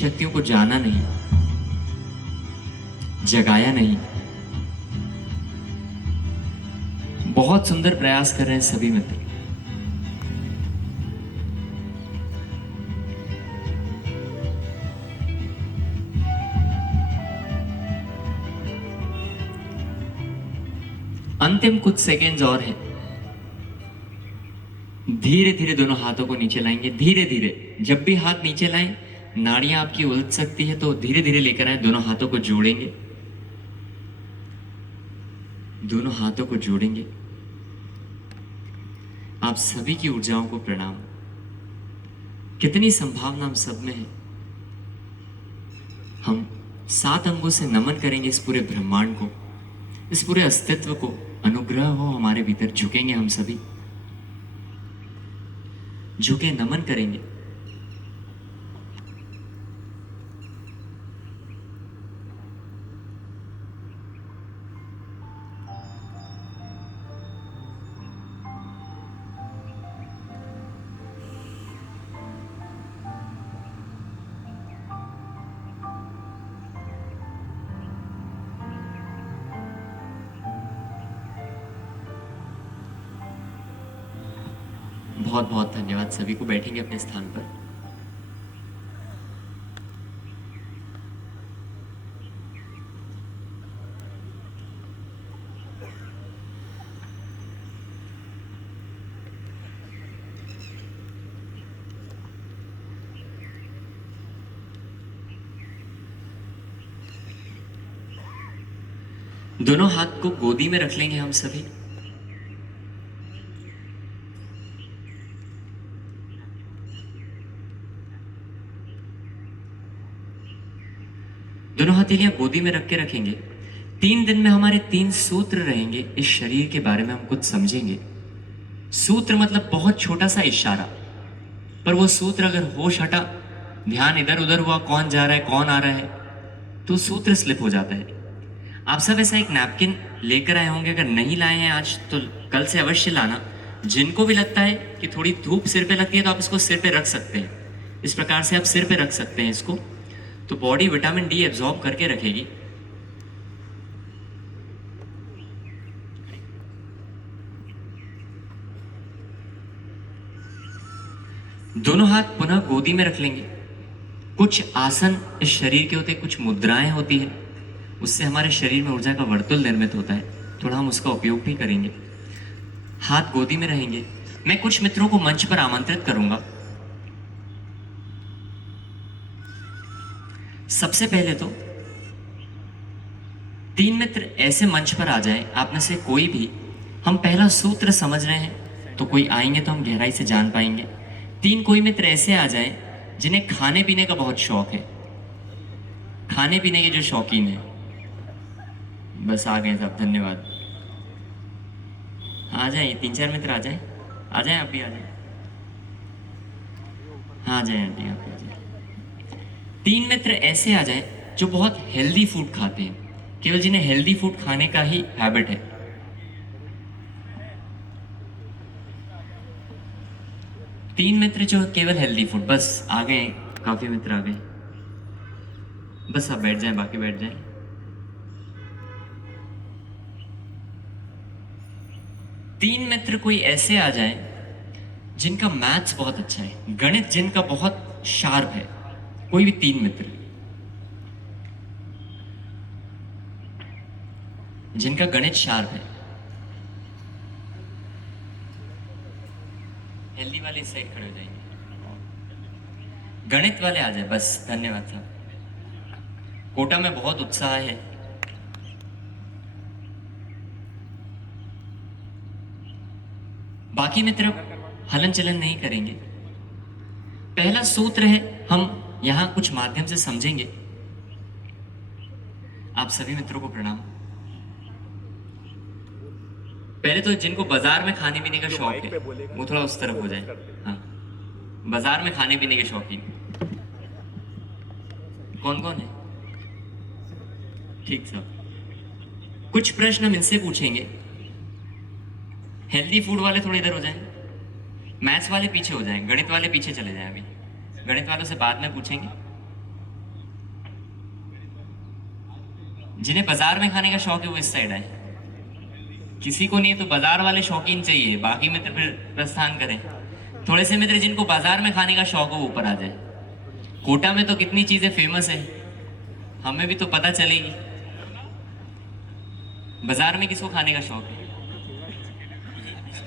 शक्तियों को जाना नहीं, जगाया नहीं। बहुत सुंदर प्रयास कर रहे हैं सभी मित्र। अंतिम कुछ सेकेंड्स और हैं। धीरे धीरे दोनों हाथों को नीचे लाएंगे, धीरे धीरे। जब भी हाथ नीचे लाएं, नाड़ियां आपकी उलझ सकती है, तो धीरे धीरे लेकर आए। दोनों हाथों को जोड़ेंगे, दोनों हाथों को जोड़ेंगे। आप सभी की ऊर्जाओं को प्रणाम। कितनी संभावना हम सब में है। हम 7 अंगों से नमन करेंगे इस पूरे ब्रह्मांड को, इस पूरे अस्तित्व को। अनुग्रह हो हमारे भीतर। झुकेंगे हम सभी, झुके नमन करेंगे। बहुत बहुत धन्यवाद सभी को। बैठेंगे अपने स्थान पर। दोनों हाथ को गोदी में रख लेंगे हम सभी। दोनों हथेलियां गोदी में रख के रखेंगे। 3 दिन में हमारे 3 सूत्र रहेंगे। इस शरीर के बारे में हम कुछ समझेंगे। सूत्र मतलब बहुत छोटा सा इशारा, पर वो सूत्र अगर होश हटा, ध्यान इधर उधर हुआ, कौन जा रहा है कौन आ रहा है, तो सूत्र स्लिप हो जाता है। आप सब ऐसा एक नैपकिन लेकर आए होंगे। अगर नहीं लाए हैं आज तो कल से अवश्य लाना। जिनको भी लगता है कि थोड़ी धूप सिर पे लगती है तो आप इसको सिर पे रख सकते हैं। इस प्रकार से आप सिर पे रख सकते हैं इसको, तो बॉडी विटामिन डी एब्जॉर्ब करके रखेगी। दोनों हाथ पुनः गोदी में रख लेंगे। कुछ आसन इस शरीर के होते हैं, कुछ मुद्राएं होती है, उससे हमारे शरीर में ऊर्जा का वर्तुल निर्मित होता है। थोड़ा हम उसका उपयोग भी करेंगे। हाथ गोदी में रहेंगे। मैं कुछ मित्रों को मंच पर आमंत्रित करूंगा। सबसे पहले तो 3 मित्र ऐसे मंच पर आ जाएं, आप में से कोई भी। हम पहला सूत्र समझ रहे हैं तो कोई आएंगे तो हम गहराई से जान पाएंगे। 3 कोई मित्र ऐसे आ जाएं जिन्हें खाने पीने का बहुत शौक है, खाने पीने के जो शौकीन है। बस आ गए साहब, धन्यवाद। आ जाए 3-4 मित्र आ जाए, आ जाए, आप भी आ जाए। हाँ आ जाए आंटी, आप भी आ जाए। 3 मित्र ऐसे आ जाए जो बहुत हेल्दी फूड खाते हैं, केवल जिन्हें हेल्दी फूड खाने का ही हैबिट है। 3 मित्र जो केवल हेल्दी फूड, बस आ गए। काफी मित्र आ गए, बस आप बैठ जाएं, बाकी बैठ जाएं। 3 मित्र कोई ऐसे आ जाएं जिनका मैथ्स बहुत अच्छा है, गणित जिनका बहुत शार्प है। कोई भी 3 मित्र जिनका गणित शार्प है। हेल्दी वाले इस साइड खड़े हो जाएंगे। गणित वाले आ जाए, बस धन्यवाद साहब। कोटा में बहुत उत्साह है। बाकी मित्र हलन चलन नहीं करेंगे। पहला सूत्र है, हम यहां कुछ माध्यम से समझेंगे। आप सभी मित्रों को प्रणाम। पहले तो जिनको बाजार में खाने पीने का शौक है वो थोड़ा उस तरफ हो जाए। हाँ, बाजार में खाने पीने के शौकीन कौन कौन है? ठीक साहब। कुछ प्रश्न हम इनसे पूछेंगे। हेल्दी फूड वाले थोड़े इधर हो जाएं, मैथ्स वाले पीछे हो जाएं, गणित वाले पीछे चले जाएं। अभी गणित वालों से बाद में पूछेंगे। जिन्हें बाजार में खाने का शौक है वो इस साइड आए, किसी को नहीं है तो बाजार वाले शौकीन चाहिए, बाकी मित्र फिर प्रस्थान करें। थोड़े से मित्र जिनको बाजार में खाने का शौक हो वो ऊपर आ जाए। कोटा में तो कितनी चीजें फेमस है, हमें भी तो पता चलेगी। बाजार में किसको खाने का शौक है?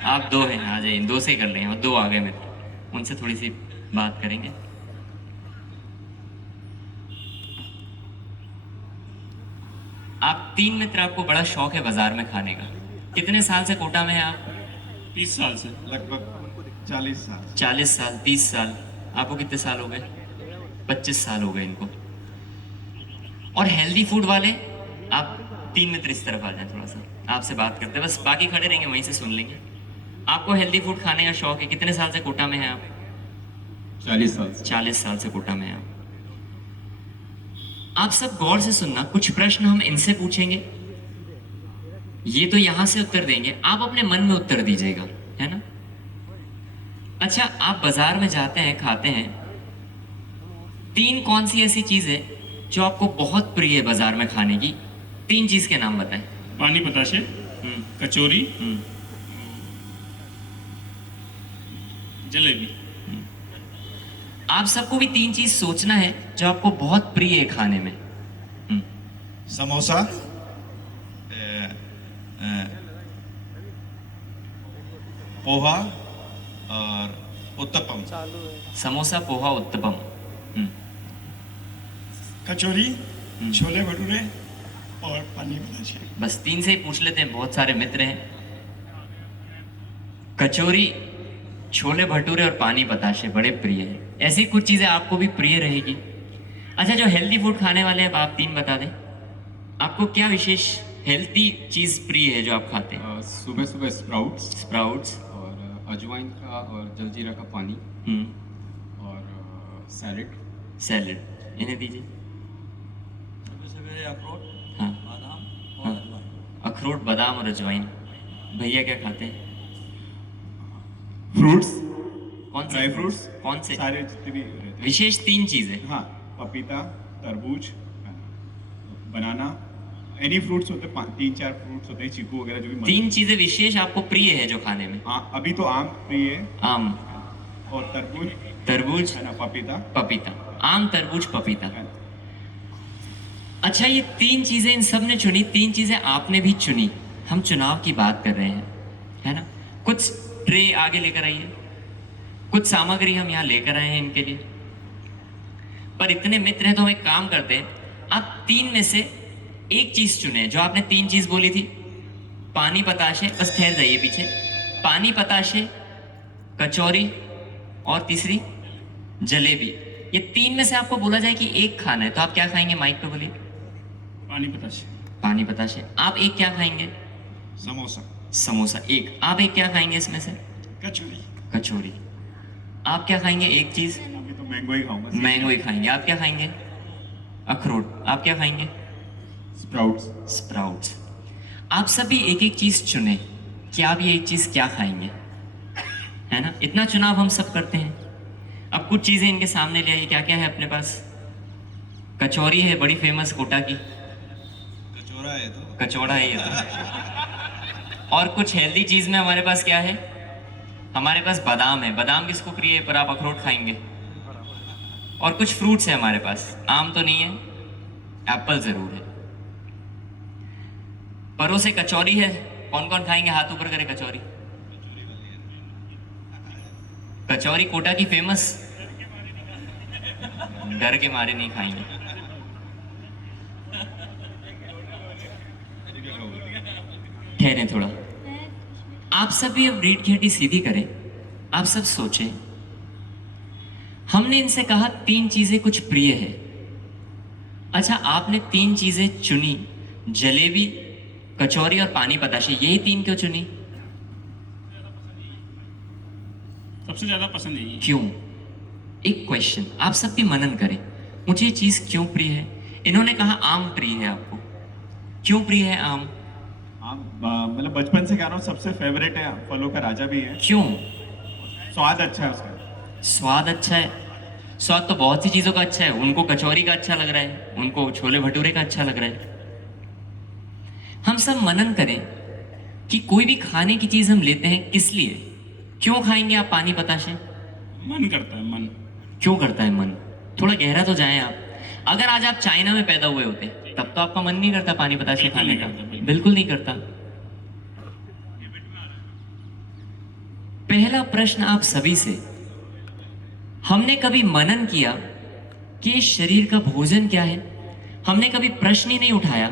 आप दो हैं, आ जाइए, दो से कर लें। और दो आ गए मित्र, उनसे थोड़ी सी बात करेंगे। आप तीन मित्र, आपको बड़ा शौक है बाजार में खाने का। कितने साल से कोटा में हैं आप? 30 साल से। लगभग 40 साल। 40 साल, 30 साल। आपको कितने साल हो गए? 25 साल हो गए इनको। और हेल्दी फूड वाले आप तीन मित्र इस तरफ आ जाए, थोड़ा सा आपसे बात करते हैं, बस बाकी खड़े रहेंगे वहीं से सुन लेंगे। आपको हेल्दी फूड खाने का शौक है, कितने साल से कोटा में हैं आप? 40 साल से। 40 साल से कोटा में हैं आप सब गौर से सुनना, कुछ प्रश्न हम इनसे पूछेंगे, ये तो यहां से उत्तर देंगे, आप अपने मन में उत्तर दीजिएगा, है ना? अच्छा, आप बाजार में जाते हैं, खाते हैं, तीन कौन सी ऐसी चीज है जो आपको बहुत प्रिय है बाजार में खाने की? तीन चीज के नाम बताएं। पानी बताशे, कचौरी, जलेबी। आप सबको भी तीन चीज सोचना है जो आपको बहुत प्रिय है खाने में। समोसा, पोहा और उत्तपम। समोसा, पोहा, उत्तपम। कचौरी, छोले भटूरे और पानी बताशे। बस तीन से ही पूछ लेते हैं, बहुत सारे मित्र हैं। कचौरी, छोले भटूरे और पानी बताशे बड़े प्रिय हैं। ऐसी कुछ चीजें आपको भी प्रिय रहेगी। अच्छा, जो हेल्दी फूड खाने वाले हैं, अब आप तीन बता दें, आपको क्या विशेष हेल्दी चीज प्रिय है जो आप खाते हैं? सुबह सुबह स्प्राउट्स स्प्राउट्स और अजवाइन का और जलजीरा का पानी और सैलेड। सैलेड, इन्हें दीजिए। सवेरे अखरोट, हाँ बादाम और हाँ, अजवाइन। अखरोट, बादाम और अजवाइन। भैया क्या खाते हैं? फ्रूट्स, कौन से ड्राई फ्रूट्स, कौन से? सारे जितने भी रहते हैं। विशेष तीन चीजें। हाँ, पपीता, तरबूज, बनाना, एनी फ्रूट्स होते हैं, 3-4 फ्रूट्स होते हैं, चीकू वगैरह जो भी। तीन चीजें विशेष आपको प्रिय है जो खाने में। हाँ, अभी तो आम प्रिय है आम, और तरबूज, तरबूज, है ना, पपीता। पपीता। आम, तरबूज, पपीता। है ना। अच्छा, ये तीन चीजें इन सब ने चुनी, तीन चीजें आपने भी चुनी। हम चुनाव की बात कर रहे हैं, है ना? कुछ ट्रे आगे लेकर आइए, कुछ सामग्री हम यहाँ लेकर आए हैं इनके लिए। पर इतने मित्र हैं तो हम एक काम करते हैं, आप तीन में से एक चीज चुने जो आपने तीन चीज बोली थी। पानी बताशे, बस ठहर जाइए पीछे। पानी बताशे, कचौरी और तीसरी जलेबी। ये तीन में से आपको बोला जाए कि एक खाना है तो आप क्या खाएंगे? माइक पे बोलिए। पानी बताशे। पानी बताशे। आप एक क्या खाएंगे? समोसा। समोसा एक। आप एक क्या खाएंगे इसमें से? कचौरी। कचौरी। आप क्या खाएंगे? एक चीज। अभी तो मैंगो ही खाऊंगा। मैंगो ही खाएंगे। आप क्या खाएंगे? अखरोट। आप क्या खाएंगे? स्प्राउट्स। स्प्राउट्स। आप सभी एक एक चीज चुने कि आप ये एक चीज क्या खाएंगे, है ना? इतना चुनाव हम सब करते हैं। अब कुछ चीजें इनके सामने ले आइए, क्या क्या है अपने पास? कचौरी है, बड़ी फेमस कोटा की। कचौरा है तो। कचौड़ा है ये तो। और कुछ हेल्दी चीज में हमारे पास क्या है? हमारे पास बादाम है। बादाम किसको प्रिय है? पर आप अखरोट खाएंगे। और कुछ फ्रूट्स है हमारे पास। आम तो नहीं है, एप्पल जरूर है। परों से कचौरी है। कौन कौन खाएंगे? हाथ ऊपर करे। कचौरी, कचौरी कोटा की फेमस। डर के मारे नहीं खाएंगे। ठहरें थोड़ा। आप सब भी अब रीढ़ की हड्डी सीधी करें। आप सब सोचें, हमने इनसे कहा तीन चीजें कुछ प्रिय है। अच्छा, आपने तीन चीजें चुनी, जलेबी, कचौरी और पानी बताशे। यही तीन क्यों चुनी? सबसे ज्यादा पसंद यही है। क्यों? एक क्वेश्चन, आप सब भी मनन करें, मुझे ये चीज क्यों प्रिय है? इन्होंने कहा आम प्रिय है आपको। क्यों प्रिय है आम? मतलब बचपन से कह रहा हूँ, सबसे फेवरेट है, फलों का राजा भी है। क्यों? स्वाद अच्छा है उसका। स्वाद अच्छा है। स्वाद तो बहुत सी चीजों का अच्छा है। उनको कचौरी का अच्छा लग रहा है, उनको छोले भटूरे का अच्छा लग रहा है। हम सब मनन करें कि कोई भी खाने की चीज हम लेते हैं किस लिए, क्यों खाएंगे आप पानी बताशे? मन करता है मन। क्यों करता है मन? थोड़ा गहरा तो जाएं आप। अगर आज आप चाइना में पैदा हुए होते तब तो आपका मन नहीं करता पानी बताशे बिल्कुल खाने नहीं का, करता, बिल्कुल। बिल्कुल नहीं करता। पहला प्रश्न आप सभी से, हमने कभी मनन किया कि इस शरीर का भोजन क्या है? हमने कभी प्रश्न ही नहीं उठाया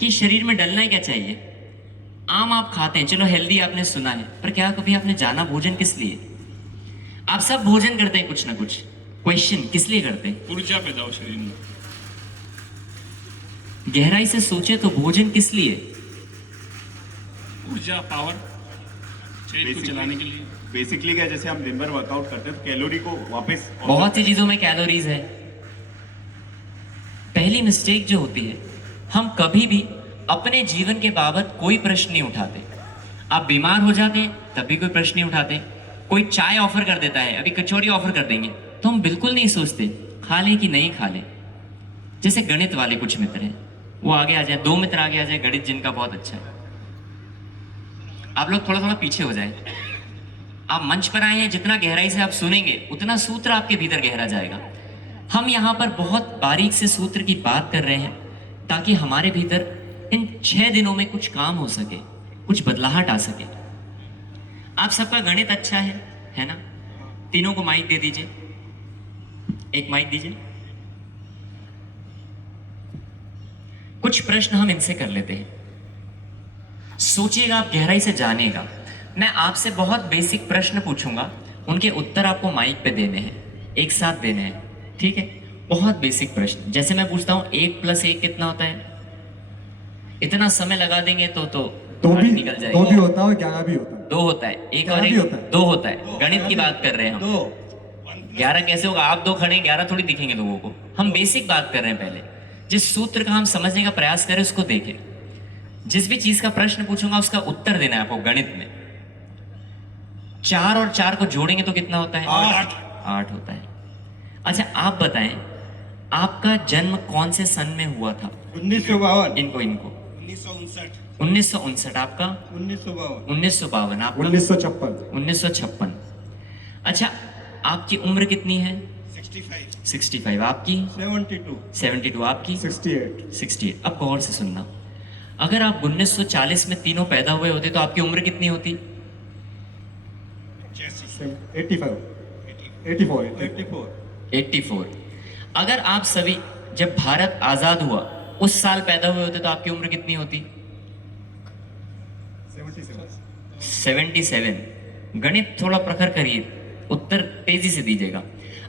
कि शरीर में डलना क्या चाहिए? आम आप खाते हैं, चलो हेल्दी आपने सुना है, पर क्या कभी आपने जाना भोजन किस लिए? आप सब भोजन करते हैं कुछ ना कुछ, क्वेश्चन किस लिए करते हैं? ऊर्जा पैदा हो शरीर में। गहराई से सोचे तो भोजन किस लिए? ऊर्जा, पावर, शरीर को चलाने के लिए। बेसिकली क्या, जैसे हम दिन भर वर्कआउट करते हैं तो कैलोरी को वापस बहुत सी चीजों में कैलोरीज है। पहली मिस्टेक जो होती है, हम कभी भी अपने जीवन के बाबत कोई प्रश्न नहीं उठाते। आप बीमार हो जाते हैं तब भी कोई प्रश्न नहीं उठाते। कोई चाय ऑफर कर देता है, अभी कचौड़ी ऑफर कर देंगे, तो हम बिल्कुल नहीं सोचते खा लें कि नहीं खा लें। जैसे गणित वाले कुछ मित्र हैं, वो आगे आ जाए, 2 मित्र आगे आ जाए, गणित जिनका बहुत अच्छा है। आप लोग थोड़ा थोड़ा पीछे हो जाए। आप मंच पर आए हैं, जितना गहराई से आप सुनेंगे उतना सूत्र आपके भीतर गहरा जाएगा। हम यहाँ पर बहुत बारीक से सूत्र की बात कर रहे हैं ताकि हमारे भीतर इन 6 दिनों में कुछ काम हो सके, कुछ बदलाहट आ सके। आप सबका गणित अच्छा है ना? तीनों को माइक दे दीजिए, एक माइक दीजिए। कुछ प्रश्न हम इनसे कर लेते हैं, सोचिएगा, आप गहराई से जानिएगा। मैं आपसे बहुत बेसिक प्रश्न पूछूंगा, उनके उत्तर आपको माइक पे देने हैं, एक साथ देने हैं, ठीक है? बहुत बेसिक प्रश्न। जैसे मैं पूछता हूं 1 + 1 कितना होता है? इतना समय लगा देंगे तो भी निकल दो जाएगा। भी होता है, 11 भी होता है। 2 होता है, एक और भी एक होता है। 2 होता है। गणित की बात कर रहे हैं हम। 11 कैसे होगा? आप 2 खड़े हैं, 11 थोड़ी दिखेंगे लोगों को। हम बेसिक बात कर रहे हैं। पहले जिस सूत्र का हम समझने का प्रयास करें उसको देखें। जिस भी चीज का प्रश्न पूछूंगा उसका उत्तर देना है आपको। गणित में 4 और 4 को जोड़ेंगे तो कितना होता है? 8 होता है। अच्छा आप बताएं, आपका जन्म कौन से सन में हुआ था? 1952, इनको 1959। आपका 1952। आपका 1956, 1956। अच्छा आपकी उम्र कितनी है? 65। आपकी 72। आपकी 68, अब गौर से सुनना, अगर आप 1940 में तीनों पैदा हुए होते तो आपकी उम्र कितनी होती? 85, 84, 84। अगर आप सभी जब भारत आजाद हुआ उस साल पैदा हुए होते तो आपकी उम्र कितनी होती? 77। गणित थोड़ा प्रखर करिए, उत्तर तेजी से दीजिएगा।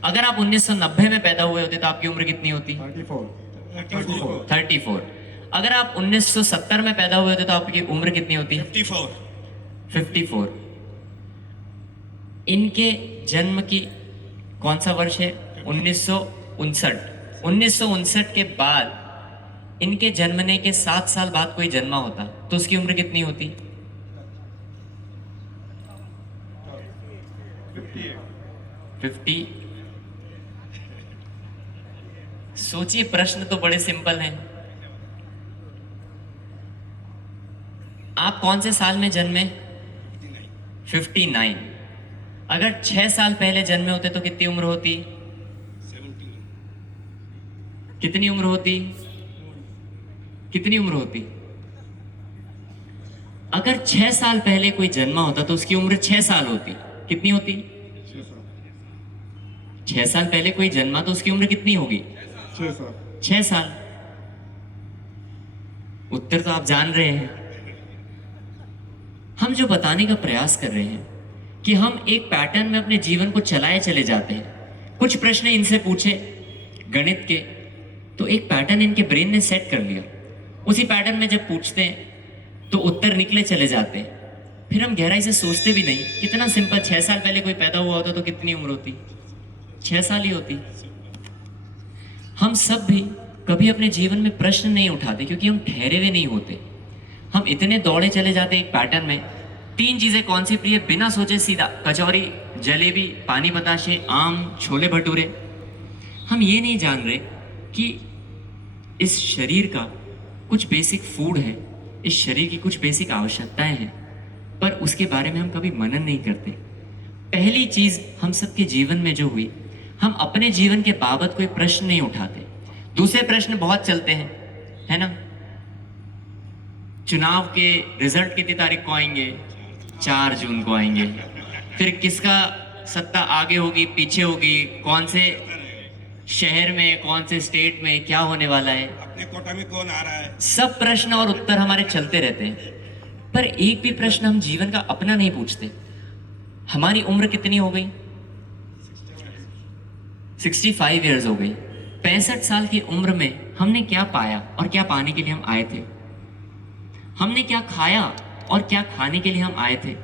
अगर आप 1990 में पैदा हुए होते तो आपकी उम्र कितनी होती? 34, 34। अगर आप 1970 में पैदा हुए होते तो आपकी उम्र कितनी होती? 54। इनके जन्म की कौन सा वर्ष है? 1959। 1959 के बाद इनके जन्मने के 7 साल बाद कोई जन्मा होता तो उसकी उम्र कितनी होती? 50। सोचिए, प्रश्न तो बड़े सिंपल हैं। आप कौन से साल में जन्मे? 59। अगर 6 साल पहले जन्मे होते तो कितनी उम्र होती? कितनी उम्र होती? कितनी उम्र होती? अगर 6 साल पहले कोई जन्मा होता तो उसकी उम्र 6 साल होती। कितनी होती? 6 साल पहले कोई जन्मा तो उसकी उम्र कितनी होगी? 6 साल। उत्तर तो आप जान रहे हैं। हम जो बताने का प्रयास कर रहे हैं कि हम एक पैटर्न में अपने जीवन को चलाए चले जाते हैं। कुछ प्रश्न इनसे पूछे गणित के तो एक पैटर्न इनके ब्रेन ने सेट कर लिया। उसी पैटर्न में जब पूछते हैं तो उत्तर निकले चले जाते हैं। फिर हम गहराई से सोचते भी नहीं। कितना सिंपल, 6 साल पहले कोई पैदा हुआ होता तो कितनी उम्र होती? 6 साल ही होती। हम सब भी कभी अपने जीवन में प्रश्न नहीं उठाते क्योंकि हम ठहरे हुए नहीं होते। हम इतने दौड़े चले जाते एक पैटर्न में। 3 चीजें कौन सी प्रिय? बिना सोचे सीधा कचौरी, जलेबी, पानी बताशे, आम, छोले भटूरे। हम ये नहीं जान रहे कि इस शरीर का कुछ बेसिक फूड है इस शरीर की कुछ बेसिक आवश्यकताएं हैं, पर उसके बारे में हम कभी मनन नहीं करते। पहली चीज हम सबके जीवन में जो हुई, हम अपने जीवन के बाबत कोई प्रश्न नहीं उठाते। दूसरे प्रश्न बहुत चलते हैं, है ना? चुनाव के रिजल्ट कितनी तारीख को आएंगे? 4 जून को आएंगे। फिर किसका सत्ता आगे होगी, पीछे होगी, कौन से शहर में, कौन से स्टेट में क्या होने वाला है, अपने कोटा में कौन आ रहा है? सब प्रश्न और उत्तर हमारे चलते रहते हैं, पर एक भी प्रश्न हम जीवन का अपना नहीं पूछते। हमारी उम्र कितनी हो गई? 65 इयर्स हो गई। 65 साल की उम्र में हमने क्या पाया और क्या पाने के लिए हम आए थे? हमने क्या खाया और क्या खाने के लिए हम आए थे?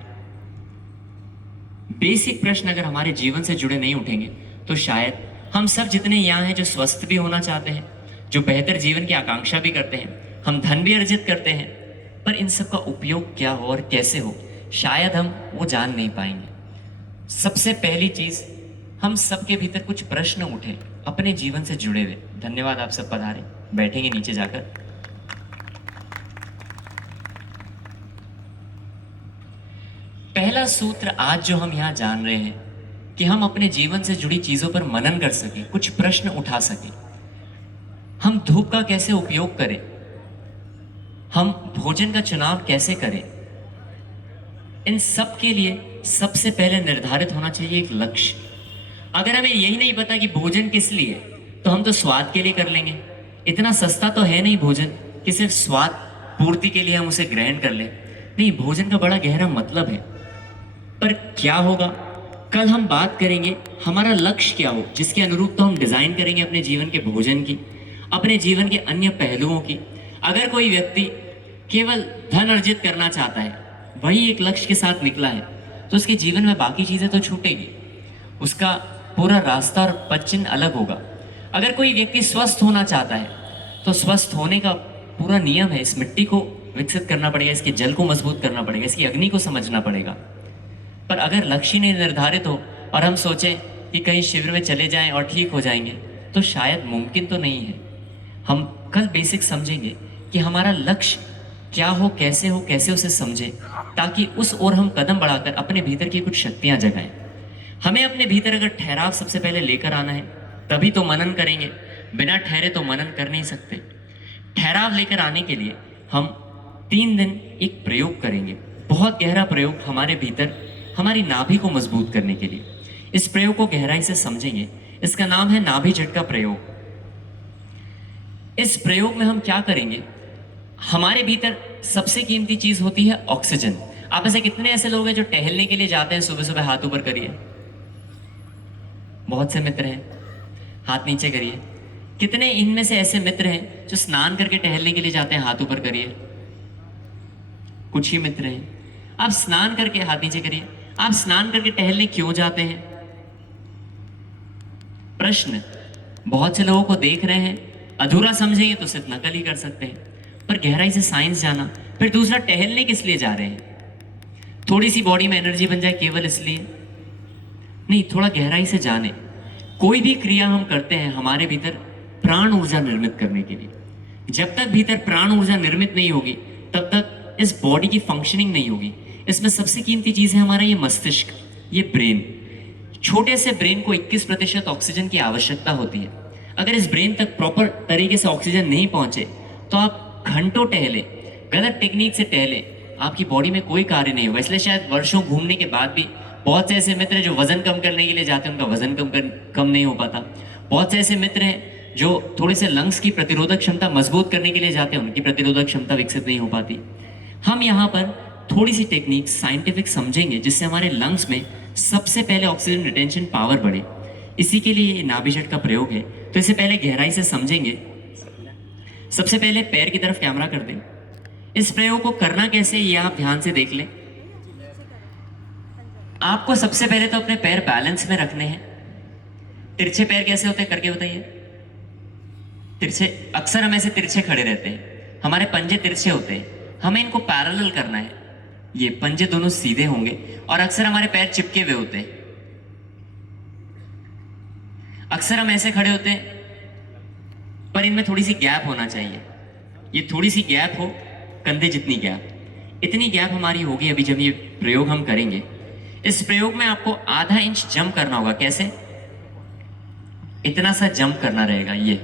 बेसिक प्रश्न अगर हमारे जीवन से जुड़े नहीं उठेंगे तो शायद हम सब जितने यहाँ हैं, जो स्वस्थ भी होना चाहते हैं, जो बेहतर जीवन की आकांक्षा भी करते हैं, हम धन भी अर्जित करते हैं, पर इन सब का उपयोग क्या हो और कैसे हो, शायद हम वो जान नहीं पाएंगे। सबसे पहली चीज, हम सबके भीतर कुछ प्रश्न उठे अपने जीवन से जुड़े हुए। धन्यवाद, आप सब पधारे, बैठेंगे नीचे जाकर। पहला सूत्र आज जो हम यहाँ जान रहे हैं कि हम अपने जीवन से जुड़ी चीजों पर मनन कर सके, कुछ प्रश्न उठा सके। हम धूप का कैसे उपयोग करें, हम भोजन का चुनाव कैसे करें, इन सब के लिए सबसे पहले निर्धारित होना चाहिए एक लक्ष्य। अगर हमें यही नहीं पता कि भोजन किस लिए, तो हम तो स्वाद के लिए कर लेंगे। इतना सस्ता तो है नहीं भोजन कि सिर्फ स्वाद पूर्ति के लिए हम उसे ग्रहण कर लें। नहीं, भोजन का बड़ा गहरा मतलब है। पर क्या होगा, कल हम बात करेंगे हमारा लक्ष्य क्या हो, जिसके अनुरूप तो हम डिजाइन करेंगे अपने जीवन के भोजन की, अपने जीवन के अन्य पहलुओं की। अगर कोई व्यक्ति केवल धन अर्जित करना चाहता है, वही एक लक्ष्य के साथ निकला है, तो उसके जीवन में बाकी चीजें तो छूटेगी, उसका पूरा रास्ता और पथ चिन्ह अलग होगा। अगर कोई व्यक्ति स्वस्थ होना चाहता है, तो स्वस्थ होने का पूरा नियम है, इस मिट्टी को विकसित करना पड़ेगा, इसके जल को मजबूत करना पड़ेगा, इसकी अग्नि को समझना पड़ेगा। पर अगर लक्ष्य नहीं निर्धारित हो और हम सोचें कि कहीं शिविर में चले जाएं और ठीक हो जाएंगे, तो शायद मुमकिन तो नहीं है। हम कल बेसिक समझेंगे कि हमारा लक्ष्य क्या हो, कैसे उसे समझें, ताकि उस ओर हम कदम बढ़ाकर अपने भीतर की कुछ शक्तियां जगाएं। हमें अपने भीतर अगर ठहराव सबसे पहले लेकर आना है, तभी तो मनन करेंगे। बिना ठहरे तो मनन कर नहीं सकते। ठहराव लेकर आने के लिए हम 3 दिन एक प्रयोग करेंगे, बहुत गहरा प्रयोग, हमारे भीतर हमारी नाभि को मजबूत करने के लिए। इस प्रयोग को गहराई से समझेंगे। इसका नाम है नाभि झटका प्रयोग। इस प्रयोग में हम क्या करेंगे, हमारे भीतर सबसे कीमती चीज होती है ऑक्सीजन। आप ऐसे कितने ऐसे लोग हैं जो टहलने के लिए जाते हैं सुबह सुबह? हाथ ऊपर करिए। बहुत से मित्र हैं, हाथ नीचे करिए। कितने इनमें से ऐसे मित्र हैं जो स्नान करके टहलने के लिए जाते हैं? हाथ ऊपर करिए। कुछ ही मित्र हैं। आप स्नान करके, हाथ नीचे करिए, आप स्नान करके टहलने क्यों जाते हैं? प्रश्न बहुत से लोगों को देख रहे हैं, अधूरा समझेंगे तो सिर्फ नकल ही कर सकते हैं, पर गहराई से साइंस जाना। फिर दूसरा, टहलने किस लिए जा रहे हैं? थोड़ी सी बॉडी में एनर्जी बन जाए केवल इसलिए नहीं, थोड़ा गहराई से जाने। कोई भी क्रिया हम करते हैं हमारे भीतर प्राण ऊर्जा निर्मित करने के लिए। जब तक भीतर प्राण ऊर्जा निर्मित नहीं होगी, तब तक इस बॉडी की फंक्शनिंग नहीं होगी। इसमें सबसे कीमती चीज है हमारा ये मस्तिष्क, ये ब्रेन। छोटे से ब्रेन को 21% ऑक्सीजन की आवश्यकता होती है। अगर इस ब्रेन तक प्रॉपर तरीके से ऑक्सीजन नहीं पहुंचे, तो आप घंटों टहले, गलत टेक्निक से टहले, आपकी बॉडी में कोई कार्य नहीं होगा। इसलिए शायद वर्षों घूमने के बाद भी बहुत से ऐसे मित्र हैं जो वजन कम करने के लिए जाते हैं, उनका वजन कम नहीं हो पाता। बहुत से ऐसे मित्र हैं जो थोड़े से लंग्स की प्रतिरोधक क्षमता मजबूत करने के लिए जाते हैं, उनकी प्रतिरोधक क्षमता विकसित नहीं हो पाती। हम यहाँ पर थोड़ी सी टेक्निक साइंटिफिक समझेंगे, जिससे हमारे लंग्स में सबसे पहले ऑक्सीजन रिटेंशन पावर बढ़े। इसी के लिए ये नाभि झटका प्रयोग है। तो इसे पहले गहराई से समझेंगे। सबसे पहले पैर की तरफ कैमरा कर दें। इस प्रयोग को करना कैसे, ये आप ध्यान से देख लें। आपको सबसे पहले तो अपने पैर बैलेंस में रखने हैं। तिरछे पैर कैसे होते हैं करके बताइए। तिरछे, अक्सर हम ऐसे तिरछे खड़े रहते हैं, हमारे पंजे तिरछे होते हैं, हमें इनको पैरेलल करना है। ये पंजे दोनों सीधे होंगे और अक्सर हमारे पैर चिपके हुए होते हैं। अक्सर हम ऐसे खड़े होते हैं, पर इनमें थोड़ी सी गैप होना चाहिए। ये थोड़ी सी गैप हो कंधे जितनी गैप, इतनी गैप हमारी होगी अभी जब ये प्रयोग हम करेंगे। इस प्रयोग में आपको आधा इंच जंप करना होगा। कैसे? इतना सा जंप करना रहेगा, ये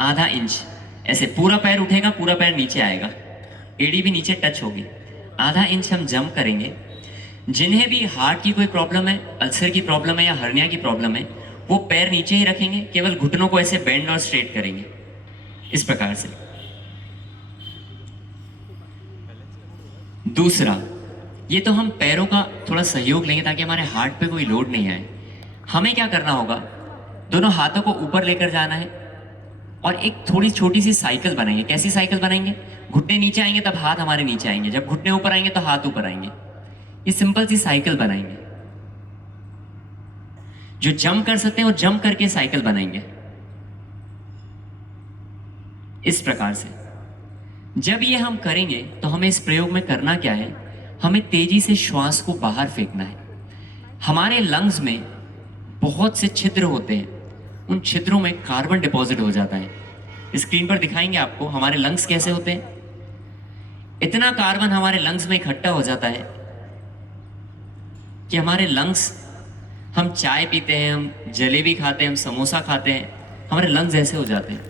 आधा इंच। ऐसे पूरा पैर उठेगा, पूरा पैर नीचे आएगा, एड़ी भी नीचे टच होगी। आधा इंच हम जंप करेंगे। जिन्हें भी हार्ट की कोई प्रॉब्लम है, अल्सर की प्रॉब्लम है या हर्निया की प्रॉब्लम है, वो पैर नीचे ही रखेंगे, केवल घुटनों को ऐसे बेंड और स्ट्रेट करेंगे इस प्रकार से। दूसरा, ये तो हम पैरों का थोड़ा सहयोग लेंगे ताकि हमारे हार्ट पे कोई लोड नहीं आए। हमें क्या करना होगा, दोनों हाथों को ऊपर लेकर जाना है और एक थोड़ी छोटी सी साइकिल बनाएंगे। कैसी साइकिल बनाएंगे? घुटने नीचे आएंगे तब हाथ हमारे नीचे आएंगे, जब घुटने ऊपर आएंगे तो हाथ ऊपर आएंगे। ये सिंपल सी साइकिल बनाएंगे। जो जंप कर सकते हैं वो जंप करके साइकिल बनाएंगे इस प्रकार से। जब ये हम करेंगे तो हमें इस प्रयोग में करना क्या है, हमें तेजी से श्वास को बाहर फेंकना है। हमारे लंग्स में बहुत से छिद्र होते हैं, उन छिद्रों में कार्बन डिपॉजिट हो जाता है। स्क्रीन पर दिखाएंगे आपको हमारे लंग्स कैसे होते हैं। इतना कार्बन हमारे लंग्स में इकट्ठा हो जाता है कि हमारे लंग्स, हम चाय पीते हैं, हम जलेबी खाते हैं, हम समोसा खाते हैं, हमारे लंग्स ऐसे हो जाते हैं।